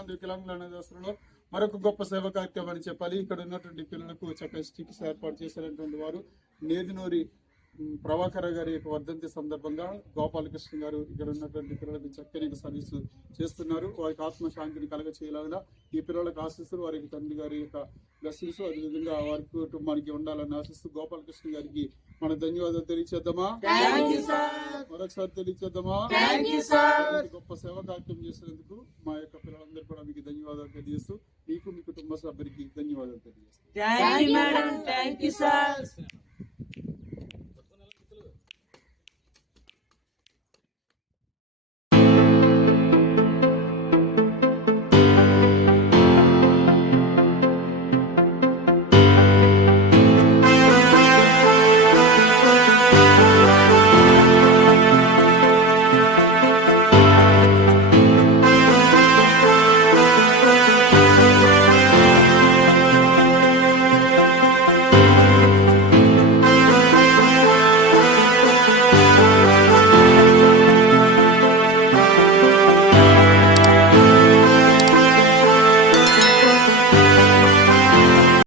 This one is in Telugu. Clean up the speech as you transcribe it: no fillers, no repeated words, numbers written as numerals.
మంది వికలాంగుల అనాథాశ్రమంలో మరొక గొప్ప సేవ కార్యక్రమం అని చెప్పాలి. ఇక్కడ ఉన్నటువంటి పిల్లలకు చక్కటి చికిత్స ఏర్పాటు చేసినటువంటి వారు నేదునూరి ప్రభాకర్ గారి యొక్క వర్ధంతి సందర్భంగా గోపాలకృష్ణ గారు ఇక్కడ ఉన్నటువంటి పిల్లలకు చక్కని సర్వీసు చేస్తున్నారు. వారికి ఆత్మశాంతిని కలగ చేయలాగా ఈ పిల్లలకు ఆశిస్తూ వారికి తండ్రి గారి యొక్క బ్లెస్సింగ్స్ అదేవిధంగా వారి కుటుంబానికి ఉండాలని ఆశిస్తూ గోపాలకృష్ణ గారికి మన ధన్యవాదాలు తెలియచేద్దామా, మరొకసారి తెలియచేద్దామా. గొప్ప సేవా కార్యక్రమం చేసినందుకు మా యొక్క పిల్లలందరూ కూడా మీకు ధన్యవాదాలు తెలియజేస్తూ మీకు మీ కుటుంబ సభ్యునికి ధన్యవాదాలు తెలియజేస్తాం.